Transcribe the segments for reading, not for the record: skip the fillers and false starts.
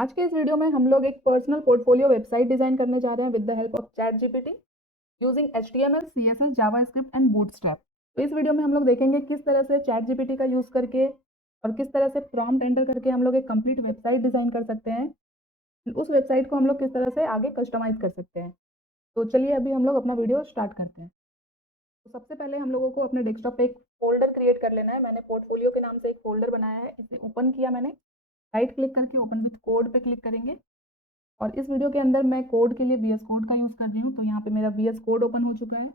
आज के इस वीडियो में हम लोग एक पर्सनल पोर्टफोलियो वेबसाइट डिजाइन करने जा रहे हैं with the help of chat GPT using HTML, CSS, JavaScript and Bootstrap. तो इस वीडियो में हम लोग देखेंगे किस तरह से चैट जीपीटी का यूज़ करके और किस तरह से प्रॉम्प्ट एंटर करके हम लोग एक कंप्लीट वेबसाइट डिजाइन कर सकते हैं। उस वेबसाइट को हम लोग किस तरह से आगे कस्टमाइज कर सकते हैं। तो चलिए अभी हम लोग अपना वीडियो स्टार्ट करते हैं। तो सबसे पहले हम लोगों को अपने डेस्कटॉप पे एक फोल्डर क्रिएट कर लेना है। मैंने पोर्टफोलियो के नाम से एक फोल्डर बनाया है, इसे ओपन किया मैंने। राइट क्लिक करके ओपन विथ कोड पे क्लिक करेंगे और इस वीडियो के अंदर मैं कोड के लिए VS कोड का यूज़ कर रही हूँ। तो यहाँ पे मेरा VS कोड ओपन हो चुका है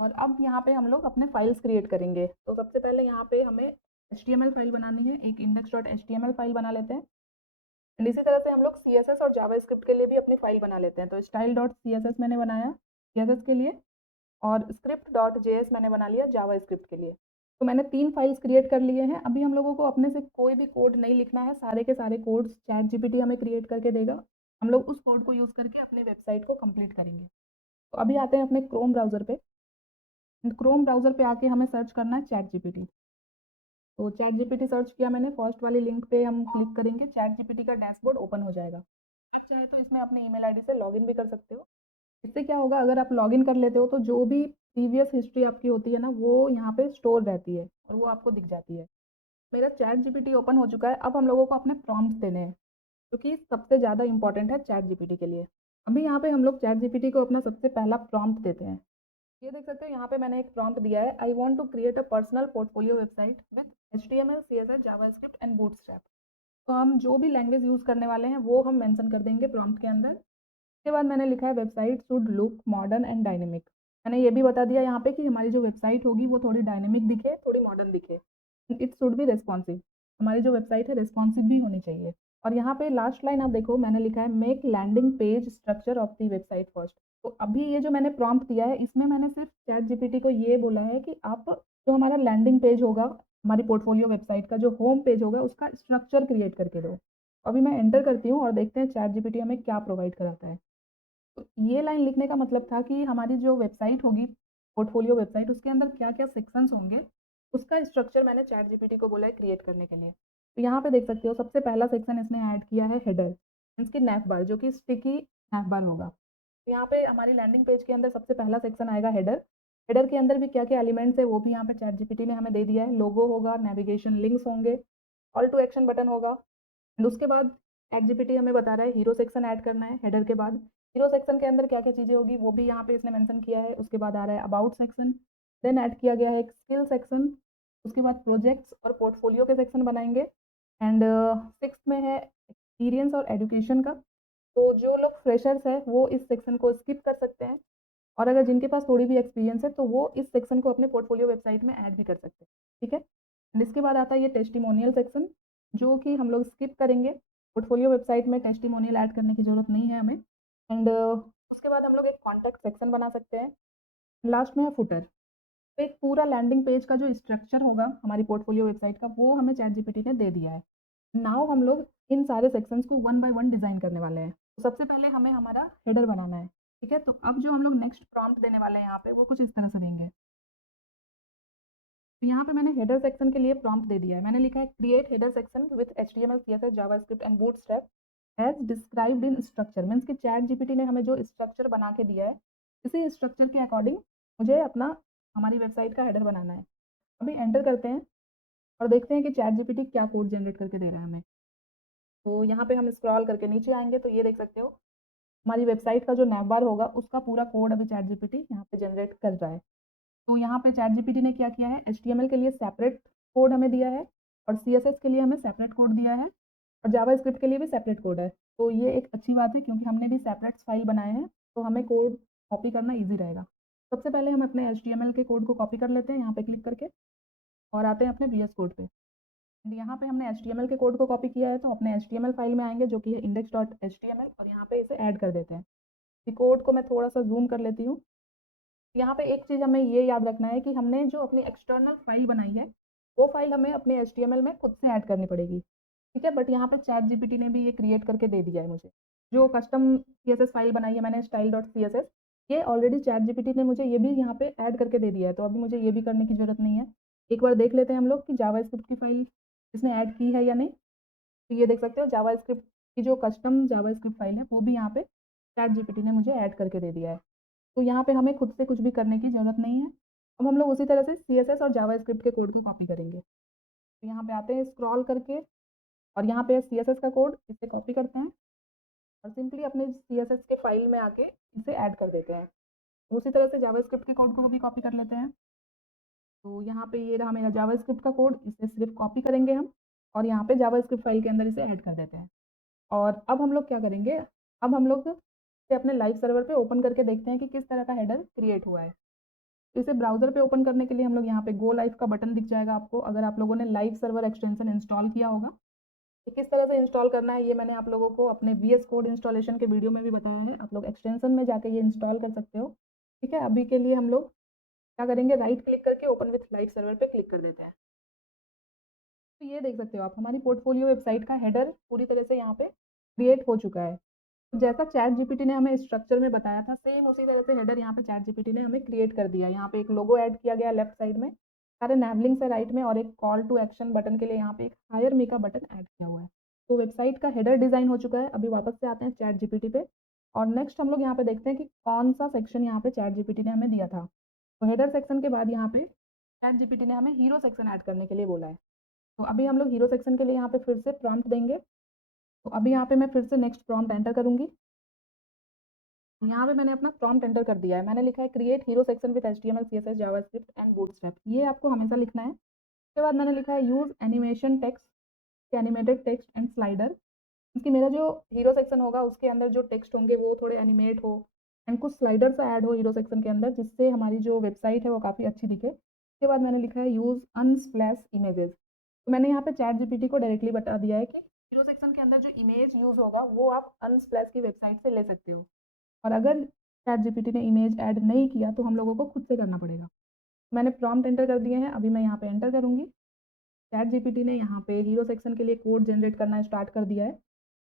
और अब यहाँ पे हम लोग अपने फाइल्स क्रिएट करेंगे। तो सबसे पहले यहाँ पे हमें HTML फाइल बनानी है, एक index.html फाइल बना लेते हैं। एंड इसी तरह से हम लोग CSS और जावास्क्रिप्ट के लिए भी अपनी फाइल बना लेते हैं। तो style.css मैंने बनाया CSS के लिए और script.js मैंने बना लिया जावास्क्रिप्ट के लिए। तो मैंने 3 फाइल्स क्रिएट कर लिए हैं। अभी हम लोगों को अपने से कोई भी कोड नहीं लिखना है, सारे के सारे कोड्स चैट जीपीटी हमें क्रिएट करके देगा। हम लोग उस कोड को यूज़ करके अपनी वेबसाइट को कंप्लीट करेंगे। तो अभी आते हैं अपने क्रोम ब्राउज़र पे। क्रोम ब्राउज़र पे आके हमें सर्च करना है चैट जीपीटी। तो चैट जीपीटी सर्च किया मैंने, फर्स्ट वाली लिंक पे हम क्लिक करेंगे, चैट जीपीटी का डैशबोर्ड ओपन हो जाएगा। आप चाहे तो इसमें अपने ईमेल आईडी से लॉगिन भी कर सकते हो। इससे क्या होगा, अगर आप लॉगिन कर लेते हो तो जो भी प्रीवियस हिस्ट्री आपकी होती है ना, वो यहाँ पे स्टोर रहती है और वो आपको दिख जाती है। मेरा चैट जीपीटी ओपन हो चुका है। अब हम लोगों को अपने प्रॉम्प्ट देने हैं, जो कि सबसे ज़्यादा इंपॉर्टेंट है चैट जीपीटी के लिए। अभी यहाँ पे हम लोग चैट जीपीटी को अपना सबसे पहला प्रॉम्प्ट देते हैं। ये देख सकते हो, यहाँ पे मैंने एक प्रॉम्प्ट दिया है, I want to create a personal portfolio website with HTML, CSS, JavaScript and Bootstrap. तो हम जो भी लैंग्वेज यूज़ करने वाले हैं वो हम मेंशन कर देंगे प्रॉम्प्ट के अंदर। उसके बाद मैंने लिखा है website should look modern and dynamic. मैंने ये भी बता दिया यहाँ पे कि हमारी जो वेबसाइट होगी वो थोड़ी डायनेमिक दिखे, थोड़ी मॉडर्न दिखे। It should be responsive. हमारी जो वेबसाइट है रेस्पॉन्सिव भी होनी चाहिए। और यहाँ पे लास्ट लाइन आप देखो, मैंने लिखा है make landing page structure of the website first. तो अभी ये जो मैंने प्रॉम्प्ट दिया है, इसमें मैंने सिर्फ चैट जीपीटी को ये बोला है कि आप जो हमारा लैंडिंग पेज होगा, हमारी पोर्टफोलियो वेबसाइट का जो होम पेज होगा, उसका स्ट्रक्चर क्रिएट करके दो। अभी मैं एंटर करती हूँ और देखते हैं चैट जीपीटी हमें क्या प्रोवाइड कराता है। तो ये लाइन लिखने का मतलब था कि हमारी जो वेबसाइट होगी, पोर्टफोलियो वेबसाइट, उसके अंदर क्या-क्या सेक्शंस होंगे, उसका स्ट्रक्चर मैंने चैट जीपीटी को बोला है क्रिएट करने के लिए। तो यहाँ पे देख सकते हो, सबसे पहला सेक्शन इसने ऐड किया है हेडर, इसकी नैप बार, जो कि स्टिकी नैप बार होगा। तो यहाँ पे हमारी लैंडिंग पेज के अंदर सबसे पहला सेक्शन आएगा हेडर। हेडर के अंदर भी क्या-क्या एलिमेंट्स है वो भी यहाँ पे चैट जीपीटी ने हमें दे दिया है। लोगो होगा, नेविगेशन लिंक्स होंगे, कॉल टू एक्शन बटन होगा। एंड उसके बाद एग्जीपीटी हमें बता रहा है हीरो सेक्शन ऐड करना है हेडर के बाद। हीरो सेक्शन के अंदर क्या क्या चीज़ें होगी वो भी यहाँ पे इसने मेंशन किया है। उसके बाद आ रहा है अबाउट सेक्शन, देन ऐड किया गया है एक स्किल सेक्शन। उसके बाद प्रोजेक्ट्स और पोर्टफोलियो के सेक्शन बनाएंगे। एंड सिक्स में है एक्सपीरियंस और एजुकेशन का। तो जो लोग फ्रेशर्स हैं वो इस सेक्शन को स्किप कर सकते हैं, और अगर जिनके पास थोड़ी भी एक्सपीरियंस है तो वो इस सेक्शन को अपने पोर्टफोलियो वेबसाइट में ऐड भी कर सकते हैं। ठीक है। एंड इसके बाद आता है ये टेस्टिमोनियल सेक्शन, जो कि हम लोग स्किप करेंगे। पोर्टफोलियो वेबसाइट में टेस्टिमोनियल ऐड करने की ज़रूरत नहीं है हमें। एंड उसके बाद हम लोग एक कॉन्टैक्ट सेक्शन बना सकते हैं। लास्ट में है फुटर। तो एक पूरा लैंडिंग पेज का जो स्ट्रक्चर होगा हमारी पोर्टफोलियो वेबसाइट का, वो हमें चैट जीपीटी ने दे दिया है। नाउ हम लोग इन सारे सेक्शंस को वन बाय वन डिज़ाइन करने वाले हैं। तो सबसे पहले हमें हमारा हेडर बनाना है। ठीक है, तो अब जो हम लोग नेक्स्ट प्रॉम्प्ट देने वाले हैं यहाँ पे, वो कुछ इस तरह से देंगे। तो यहाँ पे मैंने हेडर सेक्शन के लिए प्रॉम्प्ट दे दिया है। मैंने लिखा है create header section with HTML, CSS, JavaScript and Bootstrap as described in structure. Means कि चैट जीपीटी ने हमें जो स्ट्रक्चर बना के दिया है, इसी स्ट्रक्चर के अकॉर्डिंग मुझे अपना हमारी वेबसाइट का हेडर बनाना है। अभी एंटर करते हैं और देखते हैं कि चैट जीपीटी क्या कोड जनरेट करके दे रहा है हमें। तो यहाँ पे हम स्क्रॉल करके नीचे आएंगे तो ये देख सकते हो, हमारी वेबसाइट का जो नैवबार होगा उसका पूरा कोड अभी चैट जीपीटी यहाँ पे जनरेट कर रहा है। तो यहाँ पे चैट जीपीटी ने क्या किया है, HTML के लिए सेपरेट कोड हमें दिया है और CSS के लिए हमें सेपरेट कोड दिया है और जावास्क्रिप्ट के लिए भी सेपरेट कोड है। तो ये एक अच्छी बात है, क्योंकि हमने भी सेपरेट फाइल बनाए हैं तो हमें कोड कॉपी करना ईजी रहेगा। सबसे पहले हम अपने HTML के कोड को कॉपी कर लेते हैं यहाँ पे क्लिक करके और आते हैं अपने VS कोड पे। यहाँ पे हमने HTML के कोड को कॉपी किया है तो अपने HTML फाइल में आएंगे, जो कि है index.html, और यहाँ पे इसे ऐड कर देते हैं। इस कोड को मैं थोड़ा सा जूम कर लेती हूँ। यहाँ पे एक चीज़ हमें ये याद रखना है कि हमने जो अपनी एक्सटर्नल फाइल बनाई है, वो फाइल हमें अपने HTML में खुद से ऐड करनी पड़ेगी। ठीक है, बट यहाँ पे चैट जीपीटी ने भी ये क्रिएट करके दे दिया है मुझे। जो कस्टम CSS फाइल बनाई है मैंने, style.css, ये ऑलरेडी चैट जीपीटी ने मुझे ये भी यहाँ पे ऐड करके दे दिया है। तो अभी मुझे ये भी करने की ज़रूरत नहीं है। एक बार देख लेते हैं हम लोग कि जावास्क्रिप्ट की फाइल इसने ऐड की है या नहीं। तो ये देख सकते हो, जावास्क्रिप्ट कि जो कस्टम जावास्क्रिप्ट फाइल है वो भी यहाँ पे चैट जीपीटी ने मुझे ऐड करके दे दिया है। तो यहाँ पे हमें खुद से कुछ भी करने की ज़रूरत नहीं है। अब हम लोग उसी तरह से सीएसएस और जावास्क्रिप्ट के कोड को कॉपी करेंगे। तो यहाँ पे आते हैं स्क्रॉल करके और यहाँ पे सीएसएस का कोड, इसे कॉपी करते हैं और सिंपली अपने सीएसएस के फाइल में आके इसे ऐड कर देते हैं। उसी तरह से जावास्क्रिप्ट के कोड को भी कॉपी कर लेते हैं। तो यहाँ पे ये रहा मेरा जावास्क्रिप्ट का कोड, इसे सिर्फ कॉपी करेंगे हम और यहाँ पे जावास्क्रिप्ट फाइल के अंदर इसे ऐड कर देते हैं। और अब हम लोग क्या करेंगे, अब हम लोग इसे अपने लाइव सर्वर पे ओपन करके देखते हैं कि किस तरह का हेडर क्रिएट हुआ है। तो इसे ब्राउज़र पे ओपन करने के लिए हम लोग यहाँ पे गो लाइव का बटन दिख जाएगा आपको, अगर आप लोगों ने लाइव सर्वर एक्सटेंशन इंस्टॉल किया होगा। तो किस तरह से इंस्टॉल करना है ये मैंने आप लोगों को अपने वीएस कोड इंस्टॉलेशन के वीडियो में भी बताया है। आप लोग एक्सटेंशन में जाके ये इंस्टॉल कर सकते हो। ठीक है, अभी के लिए हम लोग क्या करेंगे, राइट क्लिक करके ओपन विथ लाइव सर्वर पे क्लिक कर देते हैं। तो ये देख सकते हो आप, हमारी पोर्टफोलियो वेबसाइट का हेडर पूरी तरह से यहाँ पे क्रिएट हो चुका है। तो जैसा चैट जीपीटी ने हमें स्ट्रक्चर में बताया था, सेम उसी तरह से हेडर यहाँ पे चैट जीपीटी ने हमें क्रिएट कर दिया। यहाँ पे एक लोगो ऐड किया गया लेफ्ट साइड में, सारे नैवलिंग्स है राइट में, और एक कॉल टू एक्शन बटन के लिए यहाँ पे एक हायर मी का बटन ऐड किया हुआ है। तो वेबसाइट का हेडर डिज़ाइन हो चुका है। अभी वापस से आते हैं चैट जीपीटी पे और नेक्स्ट हम लोग यहाँ पे देखते हैं कि कौन सा सेक्शन यहाँ पे चैट जीपीटी ने हमें दिया था। तो हेडर सेक्शन के बाद यहाँ पे चैट जीपीटी ने हमें हीरो सेक्शन ऐड करने के लिए बोला है। तो अभी हम लोग हीरो सेक्शन के लिए यहाँ पे फिर से प्रॉम्प्ट देंगे। तो अभी यहाँ पे मैं फिर से नेक्स्ट प्रॉम्प्ट एंटर करूँगी। यहाँ पे मैंने अपना प्रॉम्प्ट एंटर कर दिया है। मैंने लिखा है create hero section with HTML CSS JavaScript and bootstrap. ये आपको हमेशा लिखना है। उसके बाद मैंने लिखा है use animation text, animated text and slider, क्योंकि मेरा जो हीरो सेक्शन होगा उसके अंदर जो टेक्स्ट होंगे वो थोड़े एनिमेट हो एंड कुछ स्लाइडर सा ऐड हो हीरो सेक्शन के अंदर, जिससे हमारी जो वेबसाइट है वो काफ़ी अच्छी दिखे। उसके बाद मैंने लिखा है यूज़ अनस्प्लैश इमेजेस। तो मैंने यहाँ पे चैट जीपीटी को डायरेक्टली बता दिया है कि हीरो सेक्शन के अंदर जो इमेज यूज़ होगा वो आप अनस्प्लैश की वेबसाइट से ले सकते हो, और अगर चैट जीपीटी ने इमेज ऐड नहीं किया तो हम लोगों को खुद से करना पड़ेगा। मैंने प्रॉम्प्ट एंटर कर दिए हैं, अभी मैं यहाँ पे एंटर करूँगी। चैट जीपीटी ने यहाँ पे हीरो सेक्शन के लिए कोड जनरेट करना स्टार्ट कर दिया है।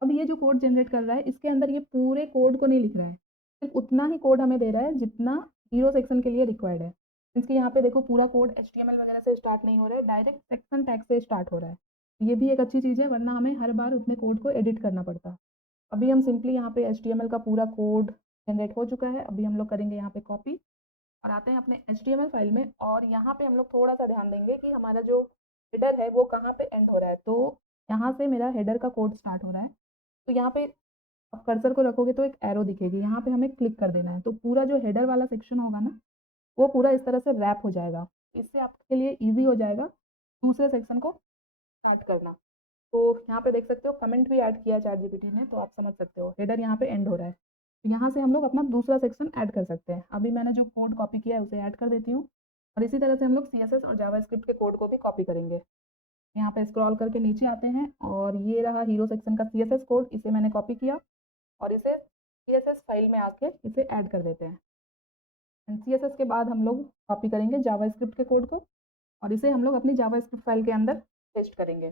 अब ये जो कोड जनरेट कर रहा है इसके अंदर ये पूरे कोड को नहीं लिख रहा है, सिर्फ उतना ही कोड हमें दे रहा है जितना हीरो सेक्शन के लिए रिक्वायर्ड है। इसके यहाँ पे देखो पूरा कोड एचटीएमएल वगैरह से स्टार्ट नहीं हो रहा है, डायरेक्ट सेक्शन टैग से स्टार्ट हो रहा है। ये भी एक अच्छी चीज़ है, वरना हमें हर बार उतने कोड को एडिट करना पड़ता। अभी हम सिंपली यहाँ पे एचटीएमएल का पूरा कोड जनरेट हो चुका है। अभी हम लोग करेंगे यहाँ पे कॉपी और आते हैं अपने एचटीएमएल फाइल में, और यहाँ पे हम लोग थोड़ा सा ध्यान देंगे कि हमारा जो हेडर है वो कहाँ पे एंड हो रहा है। तो यहाँ से मेरा हेडर का कोड स्टार्ट हो रहा है। तो यहाँ पे आप कर्सर को रखोगे तो एक एरो दिखेगी, यहाँ पे हमें क्लिक कर देना है। तो पूरा जो हेडर वाला सेक्शन होगा ना वो पूरा इस तरह से रैप हो जाएगा। इससे आपके लिए ईजी हो जाएगा दूसरे सेक्शन को स्टार्ट करना। तो यहाँ पे देख सकते हो कमेंट भी ऐड किया है चैट जीपीटी ने, तो आप समझ सकते हो हेडर यहाँ पे एंड हो रहा है। तो यहाँ से हम लोग अपना दूसरा सेक्शन ऐड कर सकते हैं। अभी मैंने जो कोड कॉपी किया है उसे ऐड कर देती हूँ, और इसी तरह से हम लोग सीएसएस और जावास्क्रिप्ट के कोड को भी कॉपी करेंगे। यहाँ पे स्क्रॉल करके नीचे आते हैं और ये रहा हीरो सेक्शन का सीएसएस कोड, इसे मैंने कॉपी किया और इसे सीएसएस फाइल में आके इसे ऐड कर देते हैं। सीएसएस के बाद हम लोग कॉपी करेंगे जावास्क्रिप्ट के कोड को और इसे हम लोग अपनी जावास्क्रिप्ट फाइल के अंदर पेस्ट करेंगे।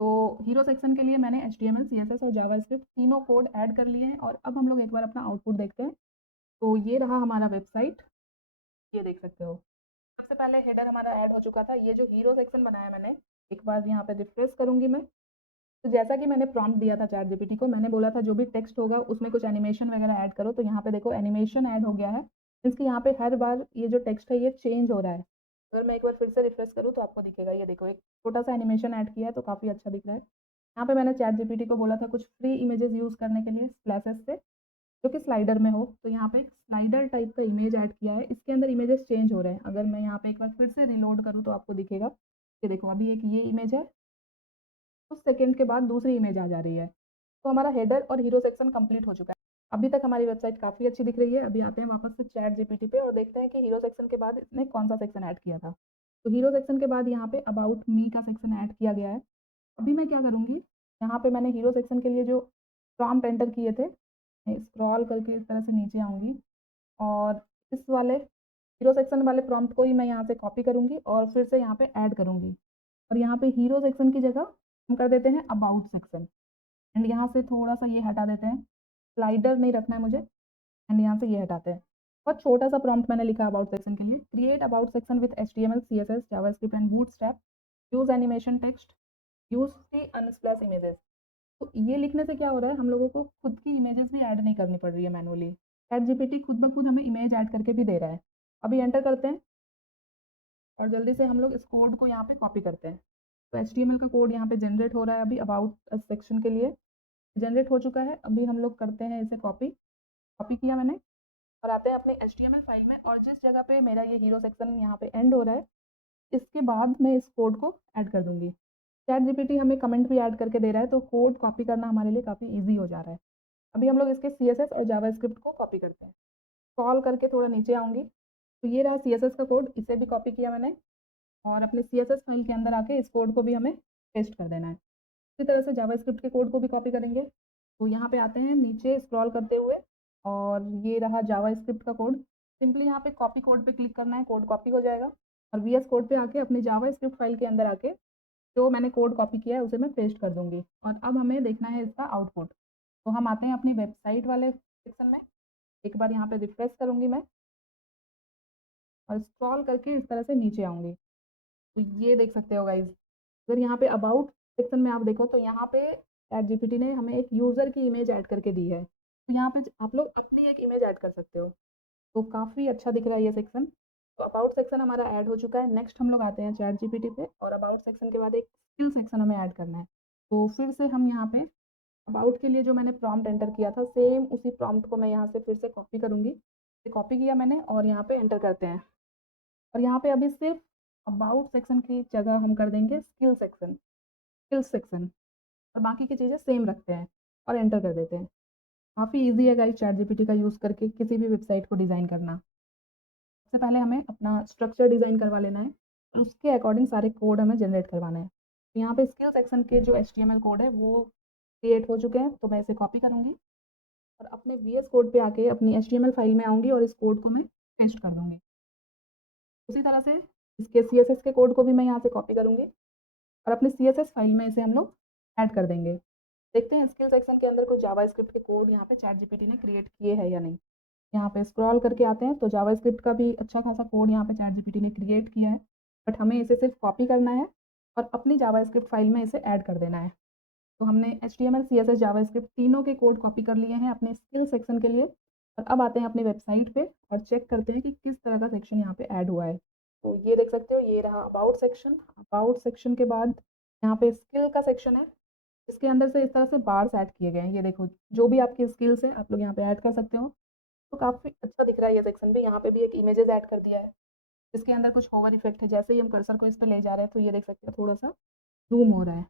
तो हीरो सेक्शन के लिए मैंने एचटीएमएल, सीएसएस और जावास्क्रिप्ट तीनों कोड ऐड कर लिए हैं, और अब हम लोग एक बार अपना आउटपुट देखते हैं। तो ये रहा हमारा वेबसाइट, ये देख सकते हो। सबसे पहले हेडर हमारा ऐड हो चुका था। ये जो हीरो सेक्शन बनाया मैंने, एक बार यहाँ पे रिफ्रेश करूँगी मैं। तो जैसा कि मैंने प्रॉम्प्ट दिया था चैट जीपीटी को, मैंने बोला था जो भी टेक्स्ट होगा उसमें कुछ एनिमेशन वगैरह ऐड करो। तो यहाँ पे देखो एनिमेशन ऐड हो गया है, इसके यहाँ पे हर बार ये जो टेक्स्ट है ये चेंज हो रहा है। अगर मैं एक बार फिर से रिफ्रेश करूँ तो आपको दिखेगा, ये देखो एक छोटा सा एनिमेशन ऐड किया है तो काफ़ी अच्छा दिख रहा है। यहाँ पे मैंने चैट जीपीटी को बोला था कुछ फ्री इमेजेस यूज़ करने के लिए स्प्लैशेस से, जो कि स्लाइडर में हो। तो यहाँ पे एक स्लाइडर टाइप का इमेज ऐड किया है, इसके अंदर इमेजेस चेंज हो रहे हैं। अगर मैं यहाँ पे एक बार फिर से रिलोड करूँ तो आपको दिखेगा, ये देखो अभी एक ये इमेज है, कुछ सेकंड के बाद दूसरी इमेज आ जा रही है। तो हमारा हेडर और हीरो सेक्शन कंप्लीट हो चुका है। अभी तक हमारी वेबसाइट काफ़ी अच्छी दिख रही है। अभी आते हैं वापस से चैट जीपीटी पे और देखते हैं कि हीरो सेक्शन के बाद इसने कौन सा सेक्शन ऐड किया था। तो हीरो सेक्शन के बाद यहाँ पे अबाउट मी का सेक्शन ऐड किया गया है। अभी मैं क्या करूँगी, यहाँ पे मैंने हीरो सेक्शन के लिए जो प्रॉम्प्ट एंटर किए थे, मैं स्क्रॉल करके इस तरह से नीचे आऊँगी और इस वाले हीरो सेक्शन वाले प्रॉम्प्ट को ही मैं यहाँ से कॉपी करूँगी और फिर से यहाँ पे ऐड करूँगी, और यहाँ पे हीरो सेक्शन की जगह हम कर देते हैं अबाउट सेक्शन, एंड यहाँ से थोड़ा सा ये हटा देते हैं, स्लाइडर नहीं रखना है मुझे, एंड यहाँ से ये हटाते हैं। बहुत छोटा सा प्रॉम्प्ट मैंने लिखा अबाउट सेक्शन के लिए, create about section with HTML, CSS, JavaScript and Bootstrap, use animation text, use see Unsplash images. तो ये लिखने से क्या हो रहा है, हम लोगों को खुद की इमेजेस भी ऐड नहीं करनी पड़ रही है मैनुअली। चैट जीपीटी खुद ब खुद हमें इमेज ऐड करके भी दे रहा है। अभी एंटर करते हैं और जल्दी से हम लोग इस कोड को यहाँ पे कॉपी करते हैं। तो एचटीएमएल का कोड यहाँ पे जनरेट हो रहा है अभी अबाउट सेक्शन के लिए, जनरेट हो चुका है। अभी हम लोग करते हैं इसे कॉपी, कॉपी किया मैंने और आते हैं अपने एचटीएमएल फाइल में, और जिस जगह पे मेरा ये हीरो सेक्शन यहाँ पे एंड हो रहा है, इसके बाद मैं इस कोड को ऐड कर दूँगी। चैट जीपीटी हमें कमेंट भी ऐड करके दे रहा है, तो कोड कॉपी करना हमारे लिए काफ़ी ईज़ी हो जा रहा है। अभी हम लोग इसके सीएसएस और जावास्क्रिप्ट को कॉपी करते हैं। स्क्रॉल करके थोड़ा नीचे आऊँगी, तो ये रहा सीएसएस का कोड, इसे भी कॉपी किया मैंने और अपने सीएसएस फाइल के अंदर आके इस कोड को भी हमें पेस्ट कर देना है। इसी तरह से जावास्क्रिप्ट के कोड को भी कॉपी करेंगे। तो यहाँ पे आते हैं नीचे स्क्रॉल करते हुए, और ये रहा जावास्क्रिप्ट का कोड। सिंपली यहाँ पे कॉपी कोड पे क्लिक करना है, कोड कॉपी हो जाएगा और वीएस कोड पे आके अपने जावास्क्रिप्ट फाइल के अंदर आके जो मैंने कोड कॉपी किया है उसे मैं पेस्ट कर दूँगी। और अब हमें देखना है इसका आउटपुट। तो हम आते हैं अपनी वेबसाइट वाले सेक्शन में, एक बार यहाँ पे रिफ्रेश करूँगी मैं और स्क्रॉल करके इस तरह से नीचे आऊँगी। तो ये देख सकते हो गाइज़, अगर यहाँ पे अबाउट सेक्शन में आप देखो तो यहाँ पे चैट जीपीटी ने हमें एक यूज़र की इमेज ऐड करके दी है। तो यहाँ पे आप लोग अपनी एक इमेज ऐड कर सकते हो। तो काफ़ी अच्छा दिख रहा है ये सेक्शन। तो अबाउट सेक्शन हमारा ऐड हो चुका है। नेक्स्ट हम लोग आते हैं चैट जीपीटी पे, और अबाउट सेक्शन के बाद एक स्किल सेक्शन हमें ऐड करना है। तो फिर से हम यहाँ पे अबाउट के लिए जो मैंने प्रॉम्प्ट एंटर किया था, सेम उसी प्रॉम्प्ट को मैं यहाँ से फिर से कॉपी करूँगी। कॉपी किया मैंने और यहाँ पे एंटर करते हैं। और यहाँ पे अभी सिर्फ अबाउट सेक्शन की जगह हम कर देंगे स्किल सेक्शन, स्किल्स सेक्शन, और बाकी की चीज़ें सेम रखते हैं और एंटर कर देते हैं। काफ़ी ईज़ी है गाइस चैट जीपीटी का यूज़ करके किसी भी वेबसाइट को डिज़ाइन करना। सबसे पहले हमें अपना स्ट्रक्चर डिज़ाइन करवा लेना है और उसके अकॉर्डिंग सारे कोड हमें जनरेट करवाना है। तो यहाँ पे स्किल सेक्शन के जो एचटीएमएल कोड है वो क्रिएट हो चुके हैं, तो मैं इसे कॉपी करूँगी और अपने वीएस कोड पे आके अपनी एचटीएमएल फाइल में आऊँगी और इस कोड को मैं पेस्ट कर दूँगी। उसी तरह से इसके सीएसएस के कोड को भी मैं यहाँ से कॉपी करूँगी और अपने सीएसएस फाइल में इसे हम लोग ऐड कर देंगे। देखते हैं स्किल सेक्शन के अंदर कुछ जावास्क्रिप्ट के कोड यहाँ पे चैट जीपीटी ने क्रिएट किए हैं या नहीं। यहाँ पे स्क्रॉल करके आते हैं तो जावास्क्रिप्ट का भी अच्छा खासा कोड यहाँ पे चैट जीपीटी ने क्रिएट किया है, बट हमें इसे सिर्फ कॉपी करना है और अपनी जावास्क्रिप्ट फाइल में इसे ऐड कर देना है। तो हमने एचटीएमएल, सीएसएस, जावास्क्रिप्ट तीनों के कोड कॉपी कर लिए हैं अपने स्किल सेक्शन के लिए, और अब आते हैं अपनी वेबसाइट पे और चेक करते हैं कि किस तरह का सेक्शन यहाँ पे ऐड हुआ है। तो ये देख सकते हो, ये रहा अबाउट सेक्शन। अबाउट सेक्शन के बाद यहाँ पे स्किल का सेक्शन है, इसके अंदर से इस तरह से बार्स ऐड किए गए हैं। ये देखो, जो भी आपकी स्किल्स है आप लोग यहाँ पे ऐड कर सकते हो। तो काफ़ी अच्छा दिख रहा है ये सेक्शन भी। यहाँ पे भी एक इमेजेस ऐड कर दिया है, इसके अंदर कुछ होवर इफेक्ट है। जैसे ही हम कर्सर को इस पे ले जा रहे हैं तो ये देख सकते हो थोड़ा सा ज़ूम हो रहा है।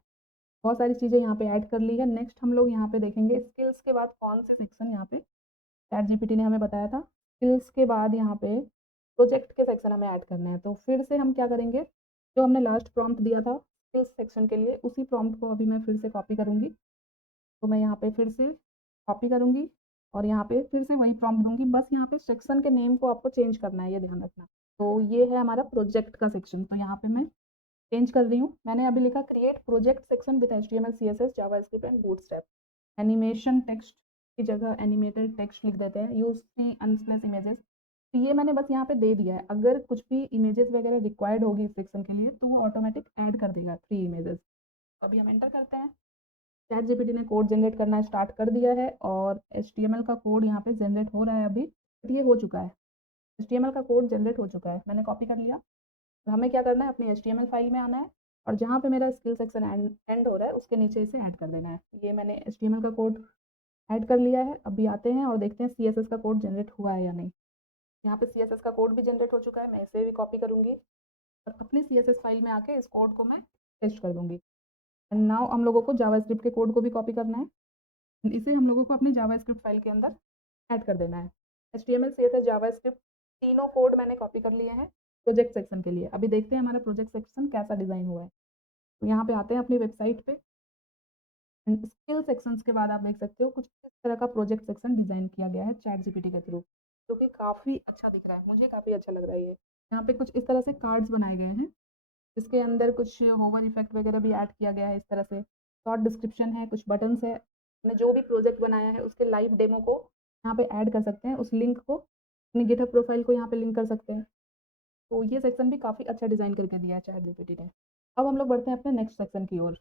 बहुत सारी चीज़ें यहाँ पे ऐड कर ली है। नेक्स्ट हम लोग यहाँ पे देखेंगे स्किल्स के बाद कौन से सेक्शन यहाँ पे चैट जीपीटी ने हमें बताया था। स्किल्स के बाद यहाँ पे प्रोजेक्ट के सेक्शन हमें ऐड करना है। तो फिर से हम क्या करेंगे, जो हमने लास्ट प्रॉम्प्ट दिया था स्किल्स सेक्शन के लिए, उसी प्रॉम्प्ट को अभी मैं फिर से कॉपी करूँगी। तो मैं यहाँ पे फिर से कॉपी करूँगी और यहाँ पे फिर से वही प्रॉम्प्ट दूँगी। बस यहाँ पे सेक्शन के नेम को आपको चेंज करना है, ये ध्यान रखना। तो ये है हमारा प्रोजेक्ट का सेक्शन, तो यहाँ पे मैं चेंज कर रही हूँ। मैंने अभी लिखा create project section with HTML, CSS, JavaScript and bootstrap. Animation text की जगह एनिमेटेड टेक्स्ट लिख देते हैं। यूज सी अनस्प्लेस इमेजेस। तो ये मैंने बस यहाँ पे दे दिया है। अगर कुछ भी इमेजेस वगैरह रिक्वायर्ड होगी इस सेक्शन के लिए तो वो ऑटोमेटिक ऐड कर देगा 3 इमेजेस। अभी हम एंटर करते हैं। चैट जीपीटी ने कोड जनरेट करना स्टार्ट कर दिया है और एचटीएमएल का कोड यहाँ पे जनरेट हो रहा है अभी, बट ये हो चुका है। एचटीएमएल का कोड जनरेट हो चुका है, मैंने कॉपी कर लिया। तो हमें क्या करना है, अपनी एचटीएमएल फाइल में आना है और जहाँ पे मेरा स्किल सेक्शन एंड हो रहा है उसके नीचे इसे ऐड कर देना है। ये मैंने एचटीएमएल का कोड ऐड कर लिया है। अभी आते हैं और देखते हैं सीएसएस का कोड जनरेट हुआ है या नहीं। यहाँ पे सीएसएस का कोड भी जनरेट हो चुका है, मैं इसे भी कॉपी करूँगी और अपने सीएसएस फाइल में आके इस कोड को मैं पेस्ट कर दूँगी। एंड नाउ हम लोगों को जावास्क्रिप्ट के कोड को भी कॉपी करना है। इसे हम लोगों को अपनी जावास्क्रिप्ट फाइल के अंदर ऐड कर देना है। एचटीएमएल, सीएसएस, जावास्क्रिप्ट तीनों कोड मैंने कॉपी कर लिए हैं प्रोजेक्ट सेक्शन के लिए। अभी देखते हैं हमारा प्रोजेक्ट सेक्शन कैसा डिज़ाइन हुआ है। तो यहाँ पे आते हैं अपनी वेबसाइट पे एंड स्किल सेक्शंस के बाद आप देख सकते हो कुछ इस तरह का प्रोजेक्ट सेक्शन डिज़ाइन किया गया है चैट जीपीटी के थ्रू, जो कि काफ़ी अच्छा दिख रहा है। मुझे काफ़ी अच्छा लग रहा है ये। यहाँ पे कुछ इस तरह से कार्ड्स बनाए गए हैं, इसके अंदर कुछ होवर इफेक्ट वगैरह भी ऐड किया गया है इस तरह से। शॉर्ट डिस्क्रिप्शन है, कुछ बटन्स है। हमने जो भी प्रोजेक्ट बनाया है उसके लाइव डेमो को यहाँ पे ऐड कर सकते हैं, उस लिंक को अपनी गिटहब प्रोफाइल को यहाँ पे लिंक कर सकते हैं। तो ये सेक्शन भी काफ़ी अच्छा डिज़ाइन करके दिया है चैट जीपीटी ने। अब हम लोग बढ़ते हैं अपने नेक्स्ट सेक्शन की ओर।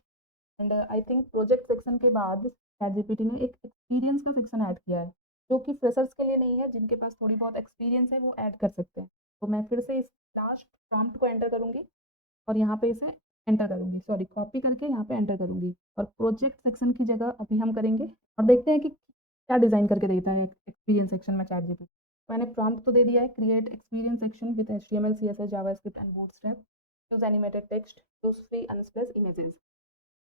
And I think project section के बाद चैटजीपीटी ने एक एक्सपीरियंस का सेक्शन ऐड किया है, जो कि फ्रेशर्स के लिए नहीं है, जिनके पास थोड़ी बहुत एक्सपीरियंस है वो ऐड कर सकते हैं। तो मैं फिर से इस लास्ट प्रॉम्प्ट को एंटर करूँगी और यहाँ पे इसे एंटर करूँगी, सॉरी कॉपी करके यहाँ पे एंटर करूँगी और प्रोजेक्ट सेक्शन की जगह अभी हम करेंगे और देखते हैं कि क्या डिज़ाइन करके देता है एक्सपीरियंस सेक्शन में चैटजीपीटी। मैंने प्रॉम्प्ट तो दे दिया है, create experience section with HTML CSS JavaScript and Bootstrap, use animated text, use free Unsplash images.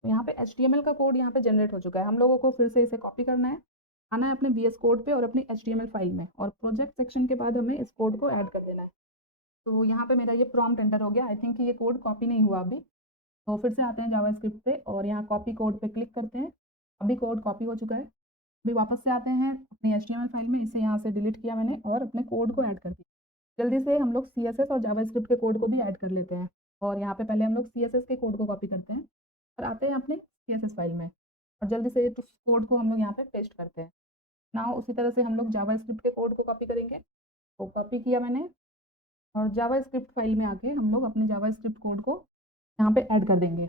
तो यहाँ पे एचटीएमएल का कोड यहाँ पे जनरेट हो चुका है, हम लोगों को फिर से इसे कॉपी करना है, आना है अपने वीएस कोड पे और अपनी एचटीएमएल फाइल में, और प्रोजेक्ट सेक्शन के बाद हमें इस कोड को ऐड कर देना है। तो यहाँ पे मेरा ये प्रॉम्प्ट एंटर हो गया, आई थिंक ये कोड कॉपी नहीं हुआ अभी। तो फिर से आते हैं जावास्क्रिप्ट पे और यहाँ कॉपी कोड पे क्लिक करते हैं। अभी कोड कॉपी हो चुका है। अभी वापस से आते हैं अपनी एचटीएमएल फाइल में, इसे यहाँ से डिलीट किया मैंने और अपने कोड को ऐड कर दिया। जल्दी से हम लोग सीएसएस और जावास्क्रिप्ट के कोड को भी ऐड कर लेते हैं और यहाँ पे पहले हम लोग सीएसएस के कोड को कॉपी करते हैं और आते हैं अपनी सीएसएस फाइल में और जल्दी से इस कोड को हम लोग यहाँ पे पेस्ट करते हैं। नाउ उसी तरह से हम लोग जावास्क्रिप्ट के कोड को कॉपी करेंगे। तो कॉपी किया मैंने और जावास्क्रिप्ट फाइल में आके हम लोग अपने जावास्क्रिप्ट कोड को यहाँ पे ऐड कर देंगे।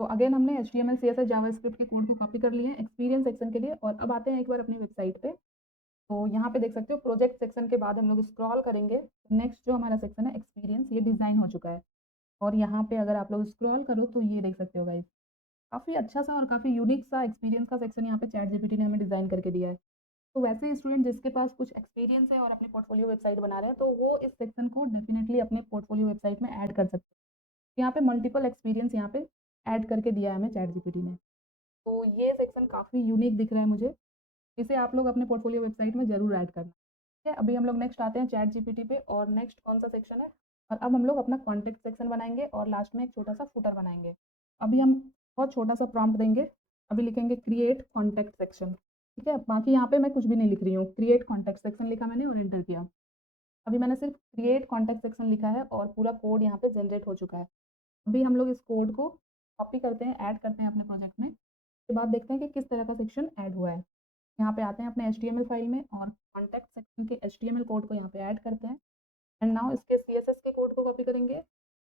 तो अगेन हमने एचटीएमएल सीएसएस जावास्क्रिप्ट के कोड को कॉपी कर लिए हैं एक्सपीरियंस सेक्शन के लिए और अब आते हैं एक बार अपनी वेबसाइट पे। तो यहाँ पे देख सकते हो प्रोजेक्ट सेक्शन के बाद हम लोग स्क्रॉल करेंगे, नेक्स्ट जो हमारा सेक्शन है एक्सपीरियंस, ये डिज़ाइन हो चुका है और यहाँ पे अगर आप लोग स्क्रॉल करो तो ये देख सकते हो गाइस, काफ़ी अच्छा सा और काफ़ी यूनिक सा एक्सपीरियंस का सेक्शन यहाँ पे चैटजीपीटी ने हमें डिज़ाइन करके दिया है। तो वैसे ही स्टूडेंट जिसके पास कुछ एक्सपीरियंस है और अपनी पोर्टफोलियो वेबसाइट बना रहे हैं तो वो इस सेक्शन को डेफिनेटली अपने पोर्टफोलियो वेबसाइट में ऐड कर सकते हैं। यहाँ पे मल्टीपल एक्सपीरियंस यहाँ पे ऐड करके दिया है हमें चैटजीपीटी ने। तो ये सेक्शन काफ़ी यूनिक दिख रहा है मुझे, इसे आप लोग अपने पोर्टफोलियो वेबसाइट में ज़रूर ऐड करना। ठीक है, अभी हम लोग नेक्स्ट आते हैं चैटजीपीटी पे और नेक्स्ट कौन सा सेक्शन है, और अब हम लोग अपना कॉन्टेक्ट सेक्शन बनाएंगे और लास्ट में एक छोटा सा फुटर बनाएंगे। अभी हम बहुत छोटा सा प्रॉम्प्ट देंगे, अभी लिखेंगे क्रिएट कॉन्टेक्ट सेक्शन। ठीक है, बाकी यहाँ पे मैं कुछ भी नहीं लिख रही हूँ, क्रिएट कॉन्टेक्ट सेक्शन लिखा मैंने और एंटर किया। अभी मैंने सिर्फ क्रिएट कॉन्टेक्ट सेक्शन लिखा है और पूरा कोड यहाँ पे जनरेट हो चुका है। अभी हम लोग इस कोड को कॉपी करते हैं, ऐड करते हैं अपने प्रोजेक्ट में, उसके बाद देखते हैं कि किस तरह का सेक्शन ऐड हुआ है। यहाँ पे आते हैं अपने एचटीएमएल फाइल में और कॉन्टेक्ट सेक्शन के एचटीएमएल कोड को यहाँ पे ऐड करते हैं एंड नाउ इसके सीएसएस के कोड को कॉपी करेंगे,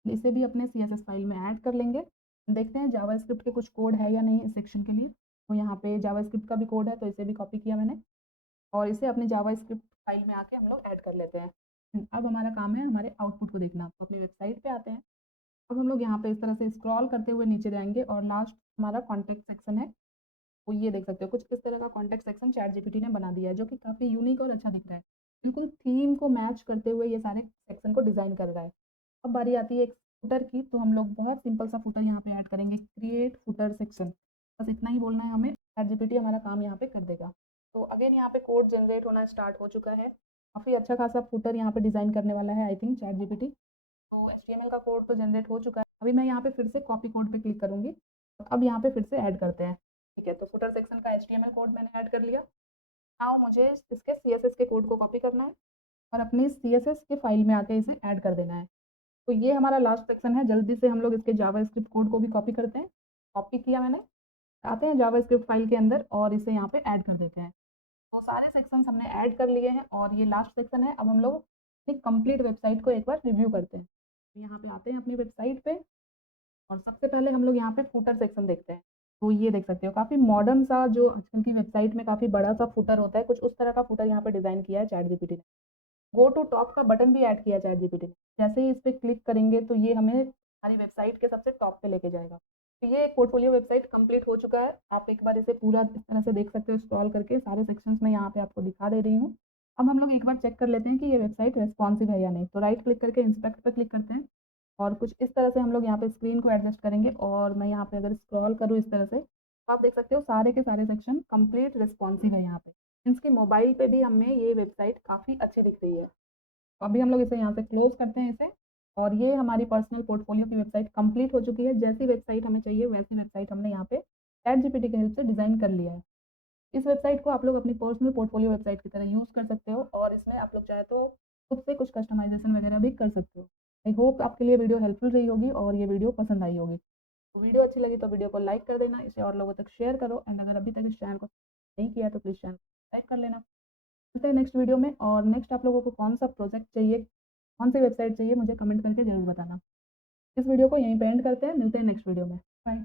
इसे भी अपने सीएसएस फाइल में ऐड कर लेंगे। देखते हैं जावास्क्रिप्ट के कुछ कोड है या नहीं इस सेक्शन के लिए। तो यहाँ पे जावास्क्रिप्ट का भी कोड है तो इसे भी कॉपी किया मैंने और इसे अपने जावास्क्रिप्ट फाइल में आके हम लोग ऐड कर लेते हैं। अब हमारा काम है हमारे आउटपुट को देखना। तो अपनी वेबसाइट पे आते हैं, अब हम लोग यहाँ पे इस तरह से स्क्रॉल करते हुए नीचे जाएंगे और लास्ट हमारा कॉन्टेक्ट सेक्शन है। तो ये देख सकते हो कुछ इस तरह का कॉन्टेक्ट सेक्शन चैटजीपीटी ने बना दिया है, जो कि काफ़ी यूनिक और अच्छा दिख रहा है। बिल्कुल थीम को मैच करते हुए ये सारे सेक्शन को डिज़ाइन कर रहा है। अब बारी आती है एक फुटर की, तो हम लोग बहुत सिंपल सा फुटर यहाँ पे ऐड करेंगे, क्रिएट फुटर सेक्शन। बस इतना ही बोलना है हमें, चैटजीपीटी हमारा काम यहाँ पे कर देगा। तो अगेन यहाँ पे कोड जनरेट होना स्टार्ट हो चुका है, काफ़ी अच्छा खासा फुटर यहाँ पे डिज़ाइन करने वाला है आई थिंक चैटजीपीटी। तो एचटीएमएल का कोड तो जनरेट हो चुका है, अभी मैं यहाँ पे फिर से कॉपी कोड पे क्लिक करूँगी। अब यहाँ पे फिर से ऐड करते हैं। ठीक है, तो फुटर सेक्शन का एचटीएमएल कोड मैंने ऐड कर लिया। नाउ मुझे इसके सीएसएस के कोड को कॉपी करना है और अपनी सीएसएस के फाइल में आके इसे ऐड कर देना है। तो ये हमारा लास्ट सेक्शन है, जल्दी से हम लोग इसके जावास्क्रिप्ट कोड को भी कॉपी करते हैं। कॉपी किया मैंने, आते हैं जावास्क्रिप्ट फाइल के अंदर और इसे यहाँ पे ऐड कर देते हैं। तो सारे सेक्शंस हमने ऐड कर लिए हैं और ये लास्ट सेक्शन है। अब हम लोग अपनी कंप्लीट वेबसाइट को एक बार रिव्यू करते हैं। तो यहाँ पे आते हैं अपनी वेबसाइट पे और सबसे पहले हम लोग यहाँ पे फुटर सेक्शन देखते हैं। तो ये देख सकते हो काफ़ी मॉडर्न सा, जो आजकल की वेबसाइट में काफ़ी बड़ा सा फुटर होता है, कुछ उस तरह का फुटर यहाँ पे डिज़ाइन किया है चैटजीपीटी ने। गो टू टॉप का बटन भी ऐड किया है चैटजीपीटी ने। जैसे ही इस पे क्लिक करेंगे तो ये हमें हमारी वेबसाइट के सबसे टॉप पे लेके जाएगा। तो ये एक पोर्टफोलियो वेबसाइट कंप्लीट हो चुका है। आप एक बार इसे पूरा इस तरह से देख सकते हो, स्क्रॉल करके सारे सेक्शंस में यहाँ पे आपको दिखा दे रही हूँ। अब हम लोग एक बार चेक कर लेते हैं कि ये वेबसाइट रेस्पॉन्सिव है या नहीं। तो राइट क्लिक करके इंस्पेक्ट पे क्लिक करते हैं और कुछ इस तरह से हम लोग यहाँ पे स्क्रीन को एडजस्ट करेंगे और मैं यहाँ पे अगर स्क्रॉल करूँ इस तरह से, तो आप देख सकते हो सारे के सारे सेक्शन कंप्लीट रिस्पॉन्सिव है यहाँ पे। मीन्स कि मोबाइल पे भी हमें ये वेबसाइट काफ़ी अच्छी दिख रही है। तो अभी हम लोग इसे यहाँ से क्लोज करते हैं इसे, और ये हमारी पर्सनल पोर्टफोलियो की वेबसाइट कंप्लीट हो चुकी है। जैसी वेबसाइट हमें चाहिए वैसी वेबसाइट हमने यहाँ पे चैटजीपीटी की हेल्प से डिज़ाइन कर लिया है। इस वेबसाइट को आप लोग अपनी पर्सनल पोर्टफोलियो वेबसाइट की तरह यूज़ कर सकते हो और इसमें आप लोग चाहे तो खुद से कुछ कस्टमाइजेशन वगैरह भी कर सकते हो। आई होप आपके लिए वीडियो हेल्पफुल रही होगी और ये वीडियो पसंद आई होगी। तो वीडियो अच्छी लगी तो वीडियो को लाइक कर देना, इसे और लोगों तक शेयर करो एंड अगर अभी तक इस चैनल को नहीं किया तो प्लीज़ चैनल को सब्सक्राइब कर लेना। मिलते हैं नेक्स्ट वीडियो में, और नेक्स्ट आप लोगों को कौन सा प्रोजेक्ट चाहिए, कौन सी वेबसाइट चाहिए, मुझे कमेंट करके ज़रूर बताना। इस वीडियो को यहीं पे एंड करते हैं, मिलते हैं नेक्स्ट वीडियो में। बाय।